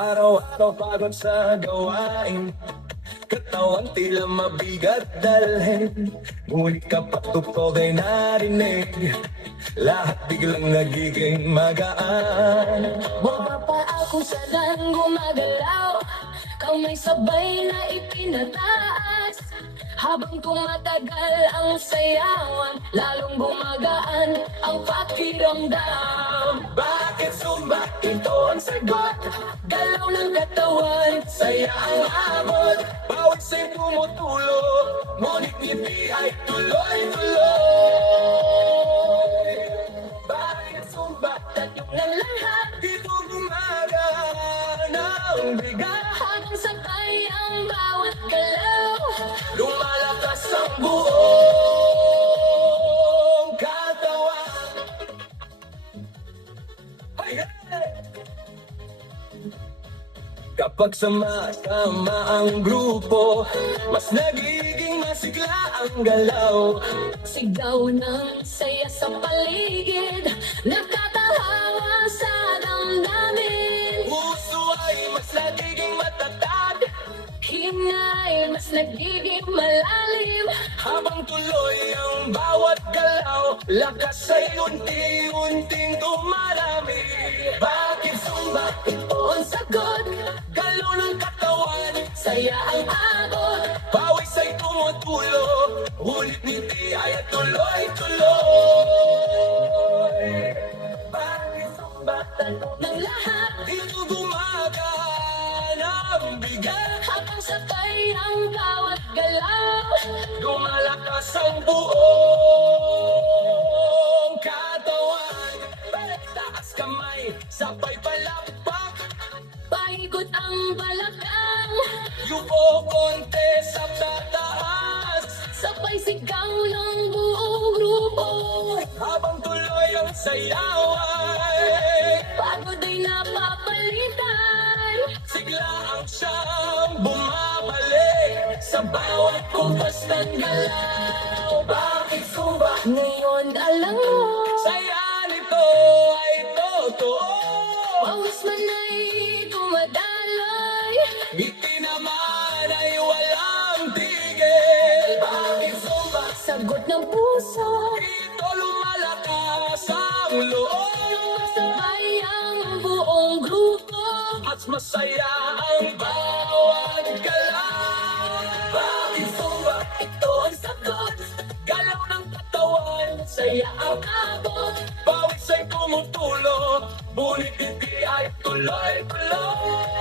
Araw-araw pagod sa gawain, katawan tila mabigat dalhin. Ngunit kapag tugtog ay narinig, lahat biglang nagiging magaan. Baba pa ako sa dan gumagalaw, kamay sabay na ipinataas. Habang tumatagal ang sayawan, lalong gumagaan ang pakiramdam. Bakit Zumba? Ito ang sagot. Galaw ng katawan, Saya ang abot, bawat sa'y tumutulo, ngunit ngiti ay tuloy-tuloy. Bakit Zumba? tagyong ng lahat, Dito gumagana ang bigat, habang sabay ang bawat galaw. lumalakas ang buong katawan. Hey, hey! Kapag sama-sama ang grupo, mas nagiging masigla ang galaw. Sigaw ng saya sa paligid, nakatahawa sa damdamin. Puso ay mas nagiging matatag, Hinay mas nagiging malalim, habang tuloy ang bawat galaw, lakas ay unti-unting dumarami. Bakit Zumba? ito ang sagot. Galaw ng katawan, Saya ang abot, pawis ay tumutulo, ngunit ngiti ay tuloy-tuloy. Bakit Zumba? tanong ng lahat, Dito gumagana ang bigat, habang sabay ang bawat galaw. lumalakas ang buong katawan. Taas kamay, sabay palakpak, Paikot ang balakang, yuko konti sa tataas, sabay sigaw ng buong grupo. habang tuloy ang sayaway. Pagod ay napapalitan, Sigla ang siyang bumabalik sa bawat kumpas ng galaw. Bakit Zumba? ngayon alam mo, Saya nito ay totoo. pawis man ay tumadaloy. Ngiti naman ay walang tigil. Bakit Zumba? Sagot ng puso, Dito lumalakas ang loob, sabay ang buong grupo. at masaya ang bawat galaw. Bakit Zumba? Ito ang sagot, Galaw ng katawan, saya ang abot. bawis ay tumutulo, ngunit hindi ay tuloy-tuloy.